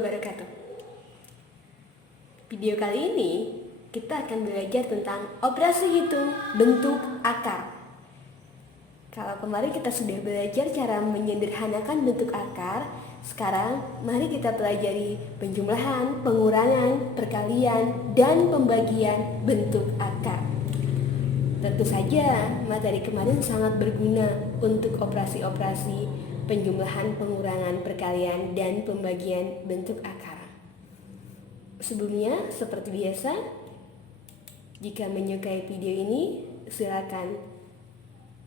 wabarakatuh. Video kali ini kita akan belajar tentang operasi hitung bentuk akar. Kalau kemarin kita sudah belajar cara menyederhanakan bentuk akar, sekarang mari kita pelajari penjumlahan, pengurangan, perkalian, dan pembagian bentuk akar. Tentu saja materi kemarin sangat berguna untuk operasi-operasi penjumlahan, pengurangan, perkalian, dan pembagian bentuk akar. Sebelumnya, seperti biasa, jika menyukai video ini, silakan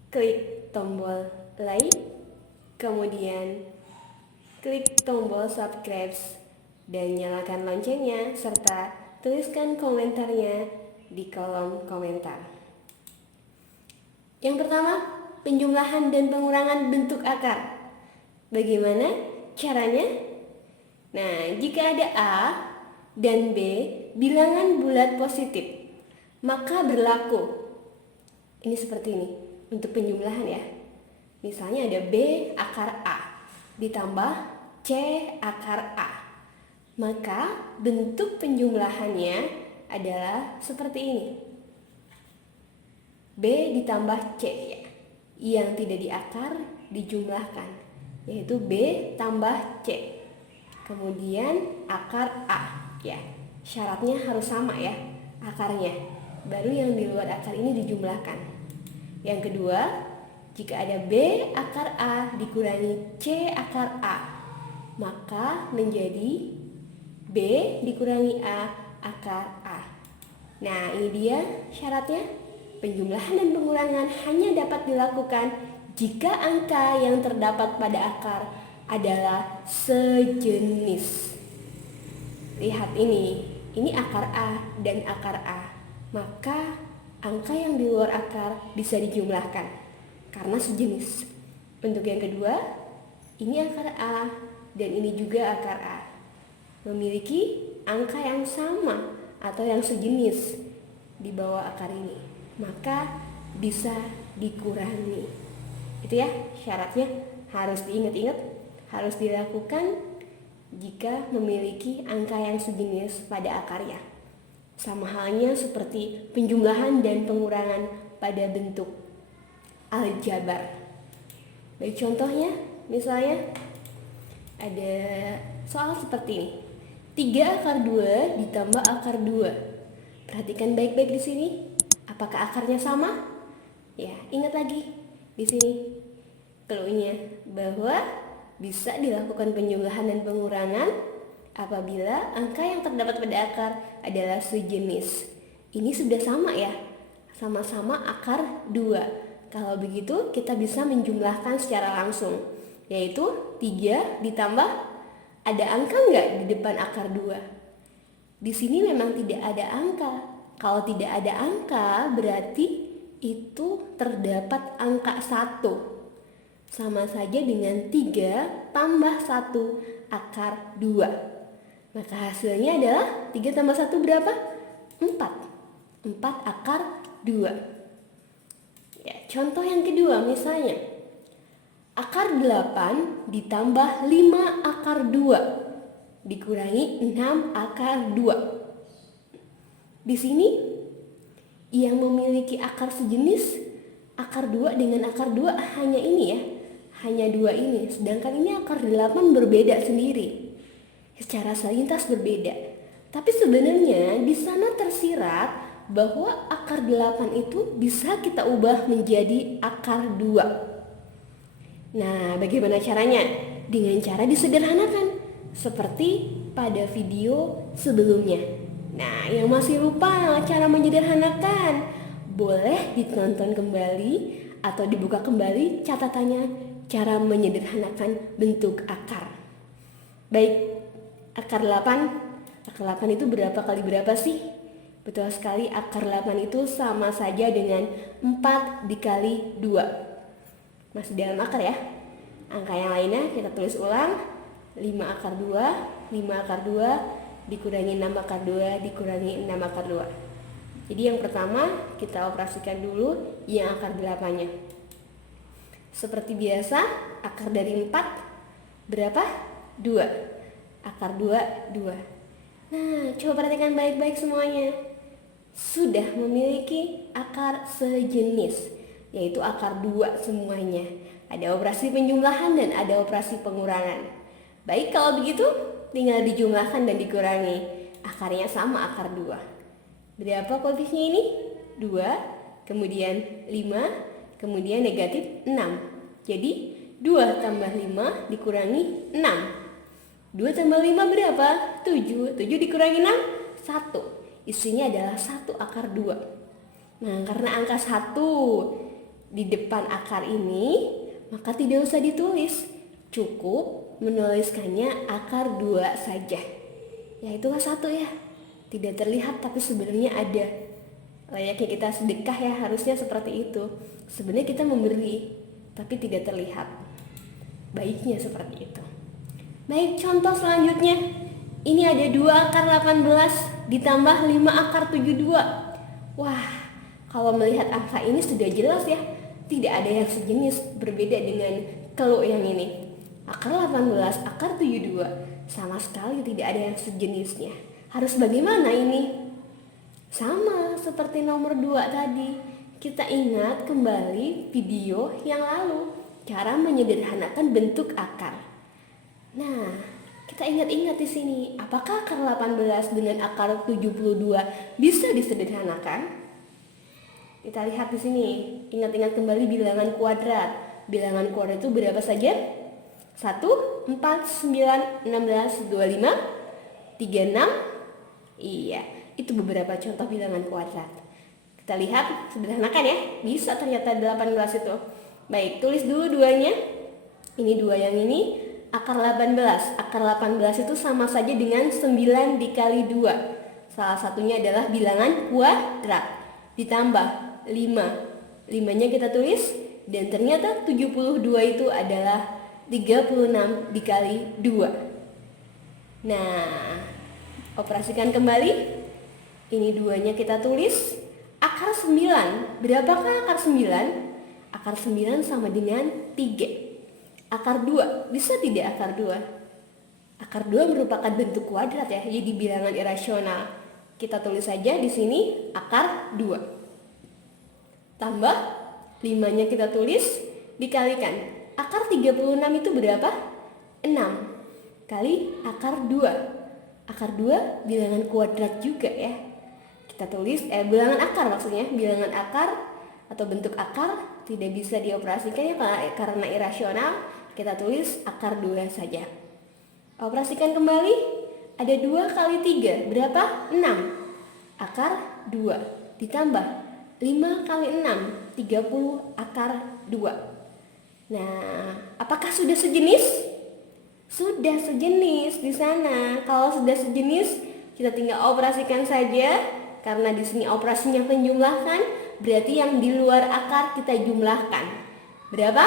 klik tombol like, kemudian klik tombol subscribe, dan nyalakan loncengnya, serta tuliskan komentarnya di kolom komentar. Yang pertama, penjumlahan dan pengurangan bentuk akar. Bagaimana caranya? Nah, jika ada A dan B bilangan bulat positif, maka berlaku ini seperti ini untuk penjumlahan ya. Misalnya ada B akar A ditambah C akar A, maka bentuk penjumlahannya adalah seperti ini. B ditambah C ya, yang tidak diakar dijumlahkan, yaitu B tambah C. Kemudian akar A ya. Syaratnya harus sama ya, akarnya. Baru yang di luar akar ini dijumlahkan. Yang kedua, jika ada B akar A dikurangi C akar A, maka menjadi B dikurangi A akar A. Nah, ini dia syaratnya. Penjumlahan dan pengurangan hanya dapat dilakukan jika angka yang terdapat pada akar adalah sejenis. Lihat ini akar A dan akar A. Maka angka yang di luar akar bisa dijumlahkan karena sejenis. Untuk yang kedua, ini akar A dan ini juga akar A. Memiliki angka yang sama atau yang sejenis di bawah akar ini, maka bisa dikurangi. Itu ya syaratnya, harus diingat-ingat, harus dilakukan jika memiliki angka yang sejenis pada akarnya. Sama halnya seperti penjumlahan dan pengurangan pada bentuk aljabar. Baik, contohnya misalnya ada soal seperti ini. 3 akar 2 ditambah akar 2. Perhatikan baik-baik di sini. Apakah akarnya sama? Ya, ingat lagi di sini clue-nya bahwa bisa dilakukan penjumlahan dan pengurangan apabila angka yang terdapat pada akar adalah sejenis. Ini sudah sama ya, sama-sama akar 2. Kalau begitu kita bisa menjumlahkan secara langsung, yaitu 3 ditambah ada angka nggak di depan akar 2? Di sini memang tidak ada angka. Kalau tidak ada angka berarti itu terdapat angka 1. Sama saja dengan 3 tambah 1 akar 2. Maka hasilnya adalah 3 tambah 1 berapa? 4. 4 akar 2. Ya, contoh yang kedua misalnya. Akar 8 ditambah 5 akar 2 dikurangi 6 akar 2. Di sini yang memiliki akar sejenis akar 2 dengan akar 2 hanya ini ya. Hanya 2 ini. Sedangkan ini akar 8 berbeda sendiri. Secara saintis berbeda. Tapi sebenarnya di sana tersirat bahwa akar 8 itu bisa kita ubah menjadi akar 2. Nah, bagaimana caranya? Dengan cara disederhanakan seperti pada video sebelumnya. Nah, yang masih lupa cara menyederhanakan, boleh ditonton kembali atau dibuka kembali catatannya cara menyederhanakan bentuk akar. Baik, akar 8 itu berapa kali berapa sih? Betul sekali, akar 8 itu sama saja dengan 4 dikali 2. Masih dalam akar ya. Angka yang lainnya kita tulis ulang. 5 akar 2, 5 akar 2 dikurangi 6 akar 2 dikurangi 6 akar 2. Jadi yang pertama kita operasikan dulu yang akar 8-nya. Seperti biasa, akar dari 4 berapa? 2. Akar 2, 2. Nah, coba perhatikan baik-baik semuanya. Sudah memiliki akar sejenis, yaitu akar 2 semuanya. Ada operasi penjumlahan dan ada operasi pengurangan. Baik, kalau begitu tinggal dijumlahkan dan dikurangi. Akarnya sama, akar 2. Berapa koefisiennya ini? 2, kemudian 5, kemudian negatif 6. Jadi 2 tambah 5 dikurangi 6. 2 tambah 5 berapa? 7. 7 dikurangi 6? 1. Isinya adalah 1 akar 2. Nah, karena angka 1 di depan akar ini, maka tidak usah ditulis. Cukup menuliskannya akar 2 saja. Ya, itulah 1 ya. Tidak terlihat tapi sebenarnya ada. Layaknya kita sedekah ya, harusnya seperti itu. Sebenarnya kita memberi, tapi tidak terlihat. Baiknya seperti itu. Baik, contoh selanjutnya. Ini ada 2 akar 18 ditambah 5 akar 72. Wah, kalau melihat angka ini sudah jelas ya. Tidak ada yang sejenis, berbeda dengan kalau yang ini. Akar 18, akar 72. Sama sekali tidak ada yang sejenisnya. Harus bagaimana ini? Sama seperti nomor 2 tadi. Kita ingat kembali video yang lalu. Cara menyederhanakan bentuk akar. Nah, kita ingat-ingat di sini, apakah akar 18 dengan akar 72 bisa disederhanakan? Kita lihat di sini, ingat-ingat kembali bilangan kuadrat. Bilangan kuadrat itu berapa saja? 1, 4, 9, 16, 25, 36. Iya, itu beberapa contoh bilangan kuadrat. Kita lihat, sederhanakan ya. Bisa ternyata 18 itu. Baik, tulis dulu duanya. Ini 2 yang ini. Akar 18. Akar 18 itu sama saja dengan 9 dikali 2. Salah satunya adalah bilangan kuadrat. Ditambah 5. 5-nya kita tulis. Dan ternyata 72 itu adalah 36 dikali 2. Nah, operasikan kembali. Ini 2-nya kita tulis. Akar 9. Berapakah akar 9? Akar 9 sama dengan 3. Akar 2, bisa tidak akar 2? Akar 2 merupakan bentuk kuadrat ya, jadi bilangan irasional. Kita tulis saja di sini akar 2. Tambah 5-nya kita tulis, dikalikan. Akar 36 itu berapa? 6 kali akar 2. Akar 2 bilangan kuadrat juga ya. Kita tulis, bilangan akar maksudnya, bilangan akar atau bentuk akar tidak bisa dioperasikan ya karena irasional. Kita tulis akar 2 saja. Operasikan kembali. Ada 2 kali 3. Berapa? 6. Akar 2. Ditambah 5 kali 6. 30 akar 2. Nah, apakah sudah sejenis? Sudah sejenis di sana. Kalau sudah sejenis, kita tinggal operasikan saja. Karena di sini operasinya penjumlahan, berarti yang di luar akar kita jumlahkan. Berapa?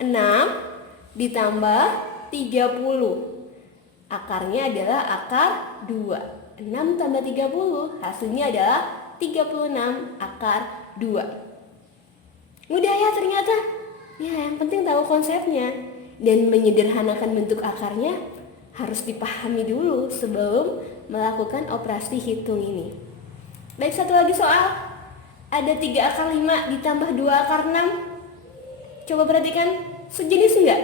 6 ditambah 30. Akarnya adalah akar 2. 6 tambah 30, hasilnya adalah 36 akar 2. Mudah ya ternyata. Ya, yang penting tahu konsepnya. Dan menyederhanakan bentuk akarnya harus dipahami dulu sebelum melakukan operasi hitung ini. Baik, satu lagi soal. Ada 3 akar 5 ditambah 2 akar 6. Coba perhatikan, sejenis enggak?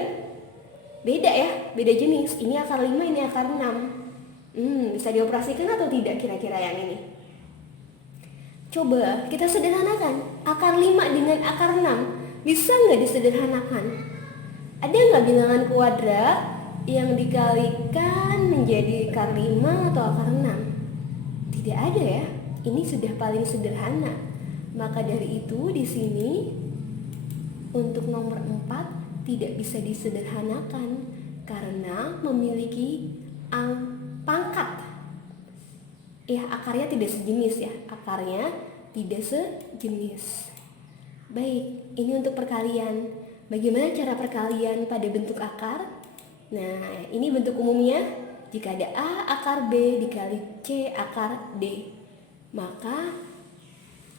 Beda ya, beda jenis. Ini akar 5, ini akar 6. Bisa dioperasikan atau tidak kira-kira yang ini? Coba kita sederhanakan. Akar 5 dengan akar 6 bisa nggak disederhanakan? Ada nggak bilangan kuadrat yang dikalikan menjadi akar 5 atau akar 6? Tidak ada ya. Ini sudah paling sederhana. Maka dari itu di sini untuk nomor 4 tidak bisa disederhanakan karena memiliki pangkat. Ya, akarnya tidak sejenis ya. Akarnya tidak sejenis. Baik, ini untuk perkalian. Bagaimana cara perkalian pada bentuk akar? Nah, ini bentuk umumnya. Jika ada A akar B dikali C akar D, maka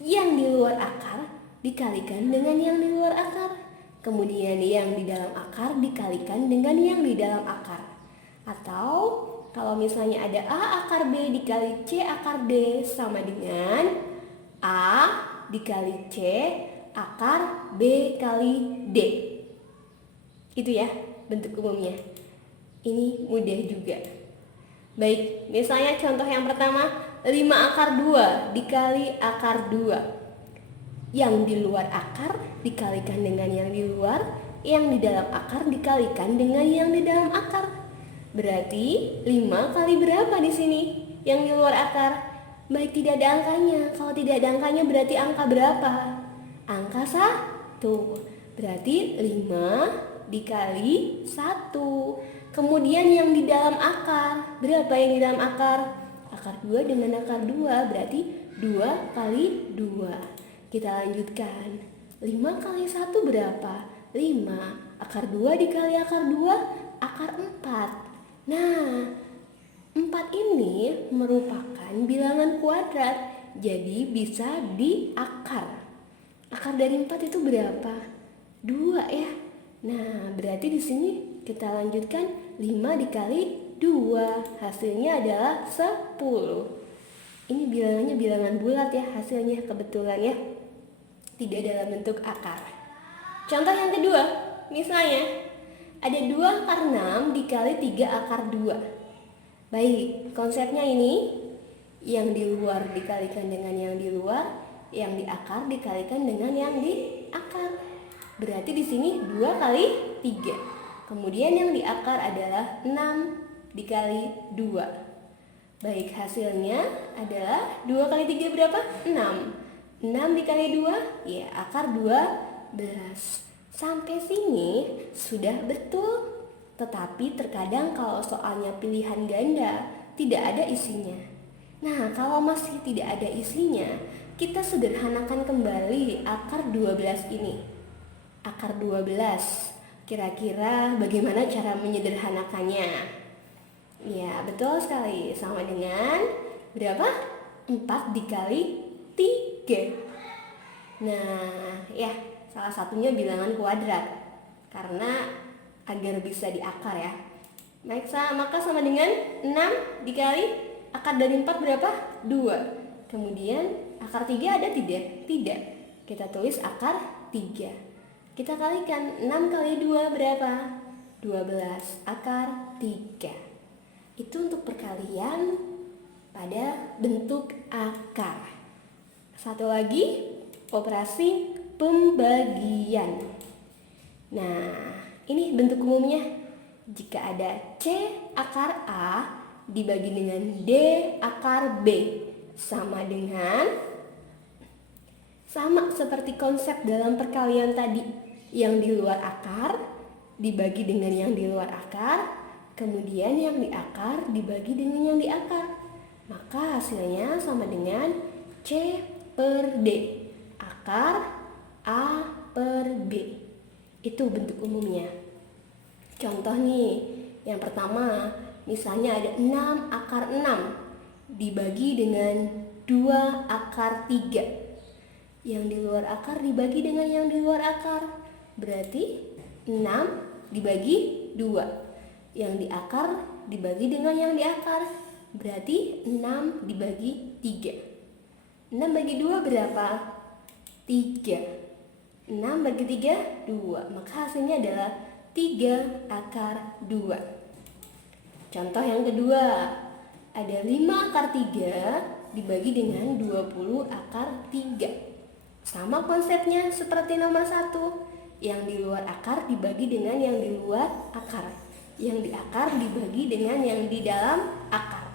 yang di luar akar dikalikan dengan yang di luar akar. Kemudian yang di dalam akar dikalikan dengan yang di dalam akar. Atau kalau misalnya ada A akar B dikali C akar D sama dengan A dikali C akar B kali D. Itu ya bentuk umumnya. Ini mudah juga. Baik, misalnya contoh yang pertama 5 akar 2 dikali akar 2. Yang di luar akar dikalikan dengan yang di luar, yang di dalam akar dikalikan dengan yang di dalam akar. Berarti 5 kali berapa di sini? Yang di luar akar. Baik, tidak ada angkanya. Kalau tidak ada angkanya berarti angka berapa? Angka 1. Berarti 5 dikali 1. Kemudian yang di dalam akar, berapa yang di dalam akar? Akar 2 dengan akar 2 berarti 2 kali 2. Kita lanjutkan. 5 kali 1 berapa? 5. Akar 2 dikali akar 2, akar 4. Nah, 4 ini merupakan bilangan kuadrat, jadi bisa diakar. Akar dari 4 itu berapa? 2 ya. Nah, berarti di sini kita lanjutkan 5 dikali 2, hasilnya adalah 10. Ini bilangannya bilangan bulat ya, hasilnya kebetulan ya, tidak dalam bentuk akar. Contoh yang kedua, misalnya ada 2 akar 6 dikali 3 akar 2. Baik, konsepnya ini yang di luar dikalikan dengan yang di luar, yang di akar dikalikan dengan yang di akar. Berarti di sini 2 kali 3. Kemudian yang di akar adalah 6 dikali 2. Baik, hasilnya adalah 2 kali 3 berapa? 6. 6 dikali 2, ya akar 12. Sampai sini sudah betul. Tetapi terkadang kalau soalnya pilihan ganda tidak ada isinya. Nah, kalau masih tidak ada isinya, kita sederhanakan kembali akar 12 ini. Akar 12. Kira-kira bagaimana cara menyederhanakannya? Ya, betul sekali. Sama dengan berapa? 4 dikali 3. Nah, ya, salah satunya bilangan kuadrat. Karena agar bisa diakar ya. Baik, maka sama dengan 6 dikali akar dari 4 berapa? 2. Kemudian akar 3 ada tidak? Tidak. Kita tulis akar 3. Kita kalikan 6 kali 2 berapa? 12 akar 3. Itu untuk perkalian pada bentuk akar. Satu lagi, operasi pembagian. Nah, ini bentuk umumnya. Jika ada C akar A dibagi dengan D akar B sama seperti konsep dalam perkalian tadi. Yang di luar akar dibagi dengan yang di luar akar, kemudian yang di akar dibagi dengan yang di akar. Maka hasilnya sama dengan C per D akar A per B. Itu bentuk umumnya. Contoh nih, yang pertama, misalnya ada 6 akar 6 dibagi dengan 2 akar 3. Yang di luar akar dibagi dengan yang di luar akar. Berarti 6 dibagi 2. Yang di akar dibagi dengan yang di akar. Berarti 6 dibagi 3. 6 bagi 2 berapa? 3. 6 bagi 3, 2. Maka hasilnya adalah 3 akar 2. Contoh yang kedua, ada 5 akar 3 dibagi dengan 20 akar 3. Sama konsepnya seperti nomor 1. Yang di luar akar dibagi dengan yang di luar akar. Yang di akar dibagi dengan yang di dalam akar.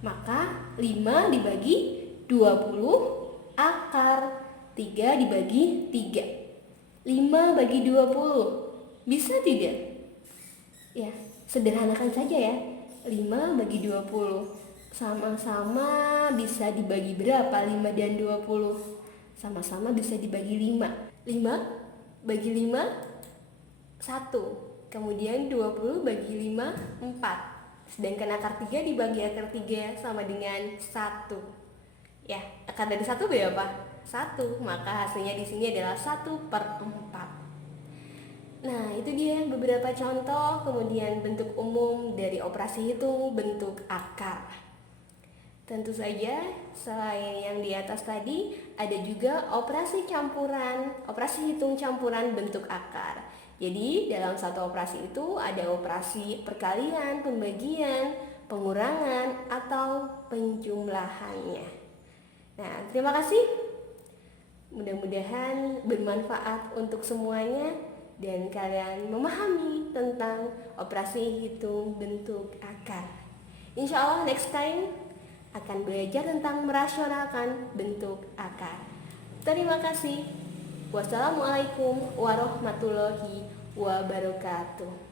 Maka 5 dibagi 20 akar 3 dibagi 3. 5 bagi 20. Bisa tidak? Ya, sederhanakan saja ya. 5 bagi 20. Sama-sama bisa dibagi berapa? 5 dan 20. Sama-sama bisa dibagi 5. 5 bagi 5, 1. Kemudian 20 bagi 5, 4. Sedangkan akar 3 dibagi akar 3 sama dengan 1. Ya, akar dari 1 berapa? 1. Maka hasilnya di sini adalah 1/4. Nah, itu dia beberapa contoh, kemudian bentuk umum dari operasi hitung bentuk akar. Tentu saja, selain yang di atas tadi, ada juga operasi campuran, operasi hitung campuran bentuk akar. Jadi, dalam satu operasi itu ada operasi perkalian, pembagian, pengurangan, atau penjumlahannya. Nah, terima kasih. Mudah-mudahan bermanfaat untuk semuanya dan kalian memahami tentang operasi hitung bentuk akar. Insya Allah next time akan belajar tentang merasionalkan bentuk akar. Terima kasih. Wassalamualaikum warahmatullahi wabarakatuh.